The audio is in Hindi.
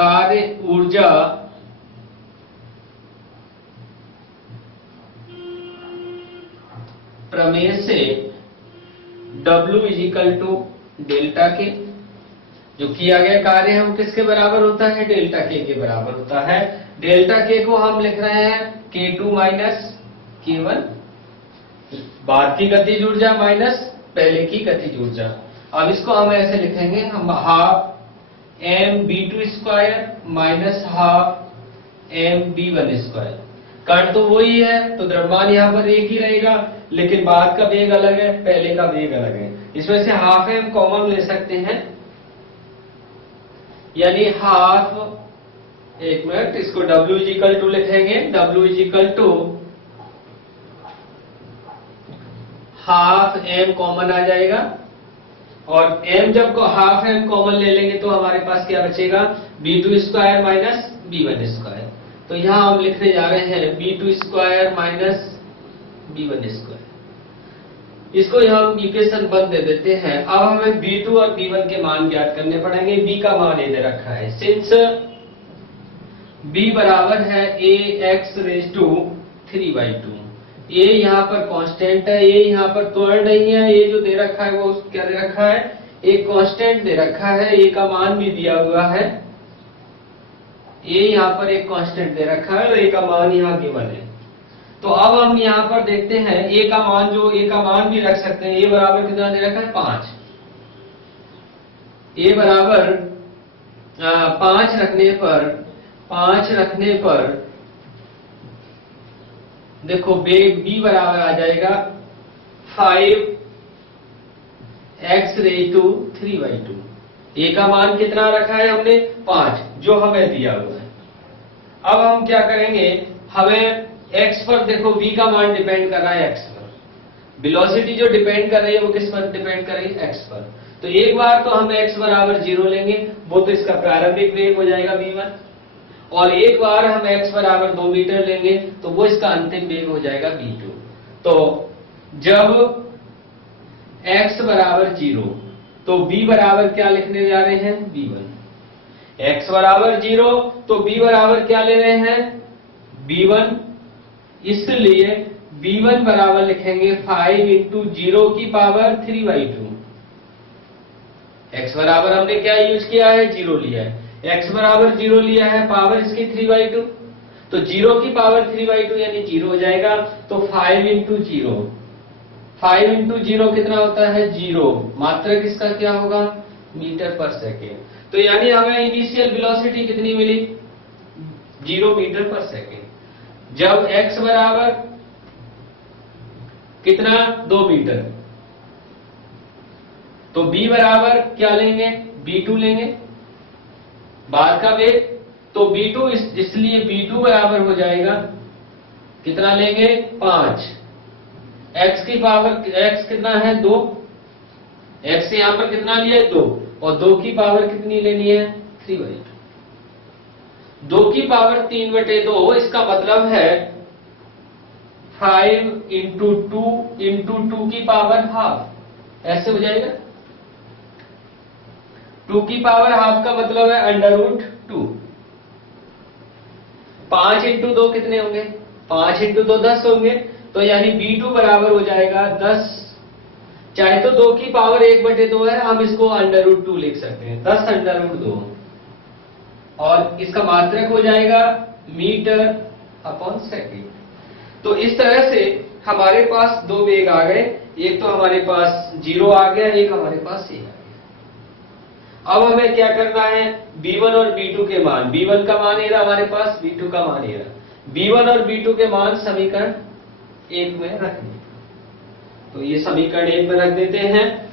कार्य ऊर्जा प्रमेय से W इजिकल टू डेल्टा के, जो किया गया कार्य है वो किसके बराबर होता है, डेल्टा के बराबर होता है। डेल्टा के को हम लिख रहे हैं K2 माइनस K1, बाद की गतिज ऊर्जा माइनस पहले की गतिज ऊर्जा। अब इसको हम ऐसे लिखेंगे, हम half mv2 square minus half mv1 square. कण तो वही है, तो द्रव्यमान यहाँ पर एक ही रहेगा, लेकिन बाद का वेग अलग है, पहले का वेग अलग है। इसमें से हाफ m कॉमन ले सकते हैं, यानी हाफ, एक मिनट, इसको W इजिकल टू लिखेंगे, W is equal to half m common आ जाएगा, और m जब को हाफ m कॉमन ले लेंगे तो हमारे पास क्या बचेगा, b2 square minus b1 square. तो यहां हम लिखने जा रहे हैं b2 square minus b1 square. इसको हम इक्वेशन 1 दे देते हैं। अब हमें b2 और b1 के मान ज्ञात करने पड़ेंगे। b का मान दे रखा है, सिंस b बराबर है ax रेज टू 3/2। ये यहाँ पर कांस्टेंट है, ये यहाँ पर त्वरण नहीं है, ये जो दे रखा है वो क्या दे रखा है, एक कांस्टेंट दे रखा है, ए का मान भी दिया हुआ है, ये यहाँ पर एक कांस्टेंट दे रखा है और ए का मान यहाँ गिवन है। तो अब हम यहाँ पर देखते हैं ए का मान, जो ए का मान भी रख सकते हैं, ए बराबर कितना दे रखा है 5। ए बराबर 5 रखने पर देखो वेग b बराबर आ जाएगा 5x रेज टू 3/2। ए का मान कितना रखा है हमने, 5, जो हमें दिया हुआ है। अब हम क्या करेंगे, हमें x पर देखो v का मान डिपेंड कर रहा है x पर, वेलोसिटी जो डिपेंड कर रही है वो किस पर डिपेंड कर रही है, x पर। तो एक बार तो हम x बराबर 0 लेंगे, वो तो इसका प्रारंभिक वेग हो जाएगा v1, और एक बार हम x बराबर 2 मीटर लेंगे तो वो इसका अंतिम वेग हो जाएगा v2। तो जब x बराबर 0 तो b बराबर क्या लिखने जा रहे हैं, v1। x बराबर 0 तो b बराबर क्या ले रहे हैं, v1। इसलिए v1 बराबर लिखेंगे 5 इंटू 0 की पावर 3/2। x बराबर हमने क्या यूज किया है, 0 लिया है, x बराबर 0 लिया है, पावर इसकी 3/2, तो 0 की पावर 3/2 यानी 0 हो जाएगा। तो 5 इंटू 0, 5 इंटू 0 कितना होता है, 0। मात्रक इसका क्या होगा, मीटर पर सेकेंड। तो यानी हमें इनिशियल वेलोसिटी कितनी मिली, 0 मीटर पर सेकेंड। जब x बराबर कितना, 2 मीटर, तो b बराबर क्या लेंगे, b2 लेंगे, बाद का वेग, तो b2 इसलिए b2 बराबर हो जाएगा, कितना लेंगे, 5। x की पावर, x कितना है, 2, x यहां पर कितना लिया है, 2, और 2 की पावर कितनी लेनी है, 3/2। 2 की पावर 3/2, इसका मतलब है 5 इंटू 2 इंटू 2 की पावर हाफ, ऐसे हो जाएगा। 2 की पावर हाफ का मतलब है √2। 5 इंटू 2 कितने होंगे, 5 इंटू 2 10 होंगे, तो यानी b2 बराबर हो जाएगा 10। चाहे तो 2 की पावर 1/2 है, हम इसको √2 लिख सकते हैं, 10√2, और इसका मात्रक हो जाएगा मीटर अपॉन सेकेंड। तो इस तरह से हमारे पास 2 वेग आ गए, एक तो हमारे पास 0 आ गया, एक हमारे पास a आ गया। अब हमें क्या करना है, b1 और b2 के मान, b1 का मान ये रहा हमारे पास, b2 का मान ये रहा, b1 और b2 के मान समीकरण 1 में रखने। तो ये समीकरण 1 में रख देते हैं।